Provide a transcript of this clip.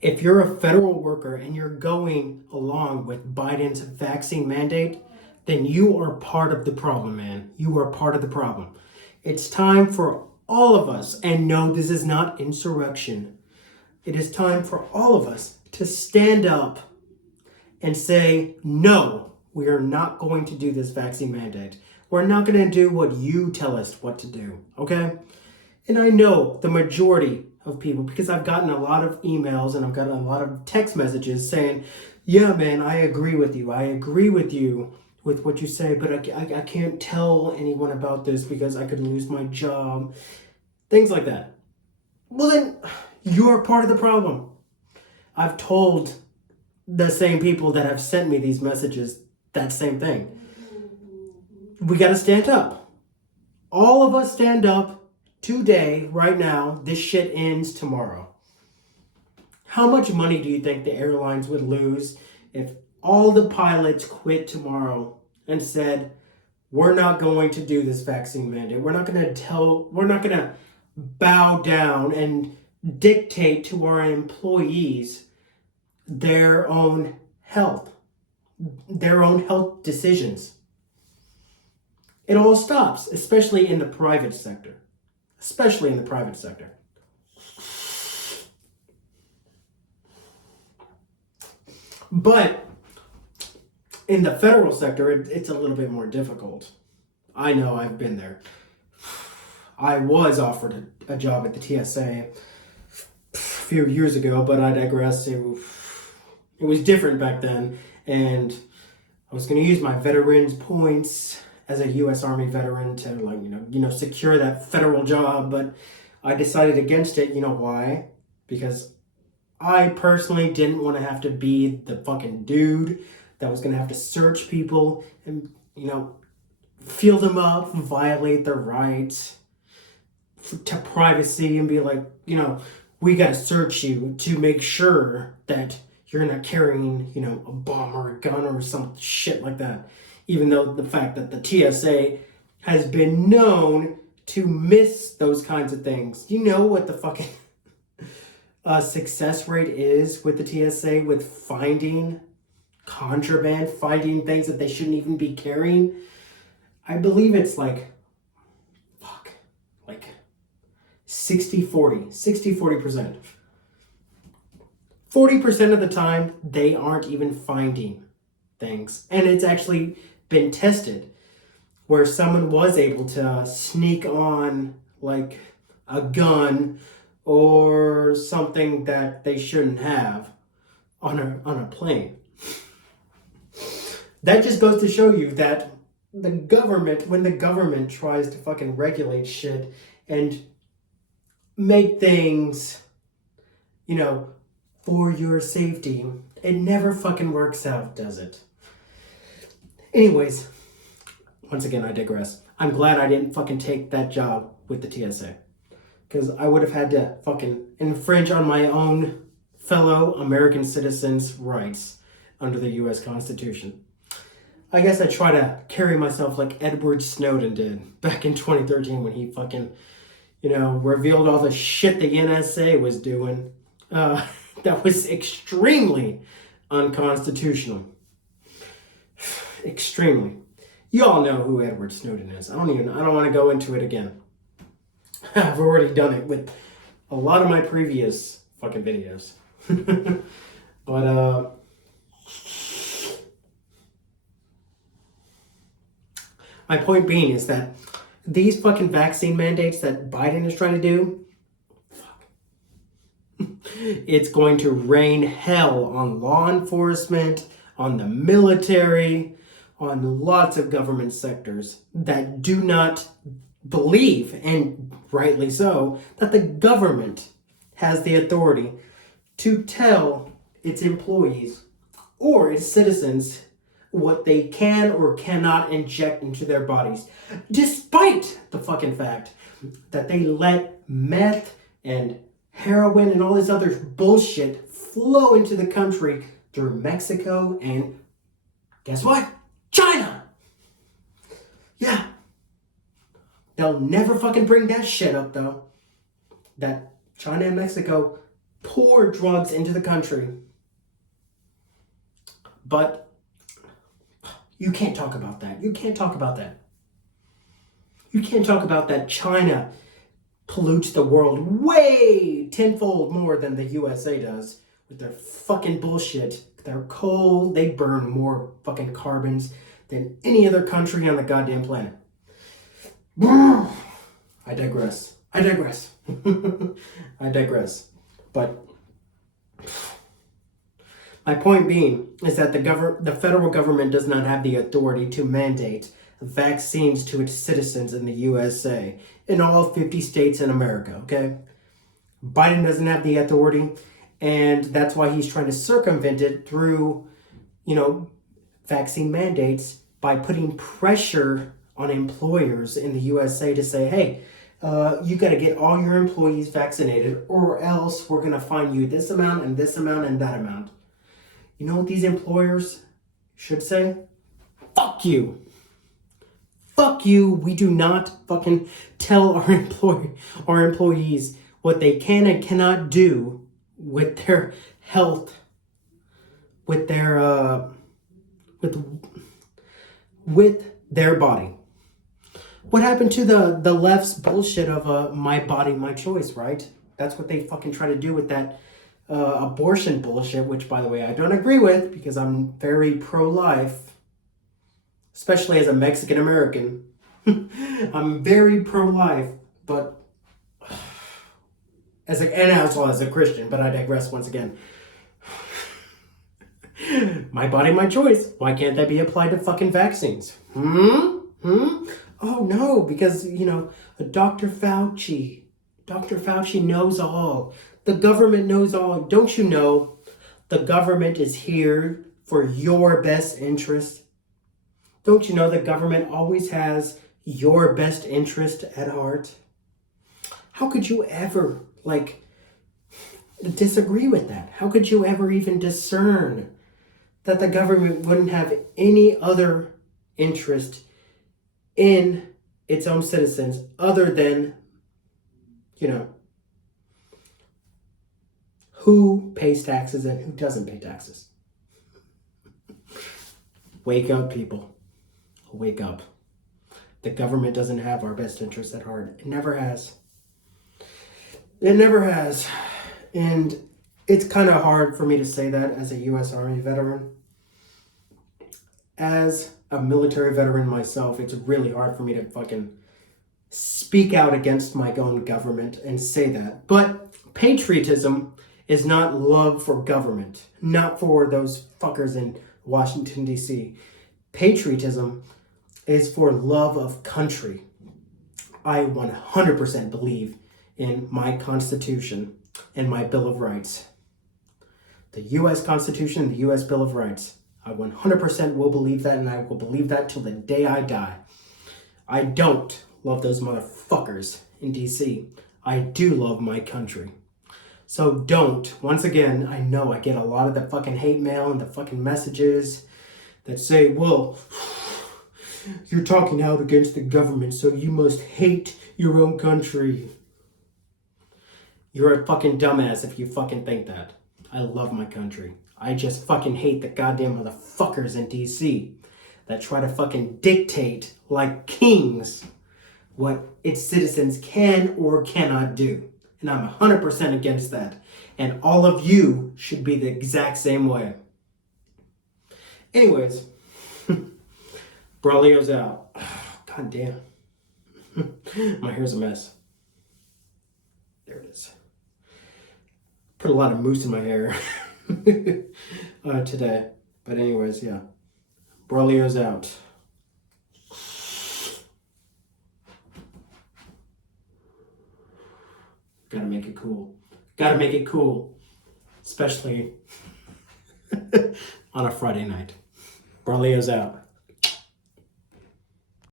If you're a federal worker and you're going along with Biden's vaccine mandate, then you are part of the problem, man. You are part of the problem. It's time for all of us, and no, this is not insurrection. It is time for all of us to stand up and say, no, we are not going to do this vaccine mandate. We're not going to do what you tell us what to do, okay? And I know the majority of people, because I've gotten a lot of emails and I've gotten a lot of text messages saying, yeah, man, I agree with you. I agree with you with what you say, but I can't tell anyone about this because I could lose my job. Things like that. Well, then you're part of the problem. I've told the same people that have sent me these messages that same thing. We got to stand up. All of us stand up today, right now. This shit ends tomorrow. How much money do you think the airlines would lose if all the pilots quit tomorrow and said, we're not going to do this vaccine mandate. We're not going to bow down and dictate to our employees their own health, their own health decisions. It all stops, especially in the private sector. Especially in the private sector. But in the federal sector, it's a little bit more difficult. I know, I've been there. I was offered a job at the TSA a few years ago, but I digress. It was different back then, and I was going to use my veterans points as a U.S. Army veteran to secure that federal job, but I decided against it. You know why? Because I personally didn't want to have to be the fucking dude that was going to have to search people and, feel them up, violate their rights to privacy and be like, we got to search you to make sure that you're not carrying, a bomb or a gun or some shit like that. Even though the fact that the TSA has been known to miss those kinds of things. You know what the fucking success rate is with the TSA with finding contraband, finding things that they shouldn't even be carrying? I believe it's like 60-40, 60-40%. 40% of the time, they aren't even finding things. And it's actually been tested where someone was able to sneak on like a gun or something that they shouldn't have on a plane. That just goes to show you that when the government tries to fucking regulate shit and make things, for your safety, it never fucking works out, does it? Anyways, once again, I digress. I'm glad I didn't fucking take that job with the TSA. Because I would have had to fucking infringe on my own fellow American citizens' rights under the U.S. Constitution. I guess I try to carry myself like Edward Snowden did back in 2013 when he fucking, revealed all the shit the NSA was doing. That was extremely unconstitutional. Extremely. You all know who Edward Snowden is. I don't want to go into it again. I've already done it with a lot of my previous fucking videos. But, my point being is that these fucking vaccine mandates that Biden is trying to do, it's going to rain hell on law enforcement, on the military, on lots of government sectors that do not believe, and rightly so, that the government has the authority to tell its employees or its citizens what they can or cannot inject into their bodies, despite the fucking fact that they let meth and heroin and all this other bullshit flow into the country through Mexico and, guess what? China! Yeah. They'll never fucking bring that shit up, though. That China and Mexico pour drugs into the country. But you can't talk about that. You can't talk about that. You can't talk about that China pollutes the world way tenfold more than the USA does with their fucking bullshit. Their coal, they burn more fucking carbons than any other country on the goddamn planet. I digress. I digress. I digress. But my point being is that the federal government does not have the authority to mandate vaccines to its citizens in the USA, in all 50 states in America, okay? Biden doesn't have the authority, and that's why he's trying to circumvent it through, vaccine mandates by putting pressure on employers in the USA to say, hey, you got to get all your employees vaccinated or else we're going to fine you this amount and this amount and that amount. You know what these employers should say? Fuck you. Fuck you. We do not fucking tell our employees what they can and cannot do with their health, with their with their body. What happened to the left's bullshit of my body, my choice, right? That's what they fucking try to do with that abortion bullshit, which, by the way, I don't agree with because I'm very pro-life, especially as a Mexican American. I'm very pro-life, but as well as a Christian, but I digress once again. My body, my choice. Why can't that be applied to fucking vaccines? Oh no, because, Dr. Fauci knows all. The government knows all. Don't you know the government is here for your best interest? Don't you know the government always has your best interest at heart? How could you ever, disagree with that? How could you ever even discern that the government wouldn't have any other interest in its own citizens other than, who pays taxes and who doesn't pay taxes? Wake up, people. Wake up. The government doesn't have our best interests at heart. It never has. It never has. And it's kind of hard for me to say that as a U.S. Army veteran. As a military veteran myself, it's really hard for me to fucking speak out against my own government and say that. But patriotism is not love for government, not for those fuckers in Washington, D.C. Patriotism is for love of country. I 100% believe in my Constitution and my Bill of Rights. The U.S. Constitution and the U.S. Bill of Rights. I 100% will believe that, and I will believe that till the day I die. I don't love those motherfuckers in D.C. I do love my country. So don't. Once again, I know I get a lot of the fucking hate mail and the fucking messages that say, well, you're talking out against the government, so you must hate your own country. You're a fucking dumbass if you fucking think that. I love my country. I just fucking hate the goddamn motherfuckers in D.C. that try to fucking dictate like kings what its citizens can or cannot do. And I'm 100% against that. And all of you should be the exact same way. Anyways, Braulio's out. God damn. My hair's a mess. There it is. Put a lot of mousse in my hair today. But anyways, yeah. Braulio's out. Gotta make it cool. Gotta make it cool. Especially on a Friday night. Braulio's out.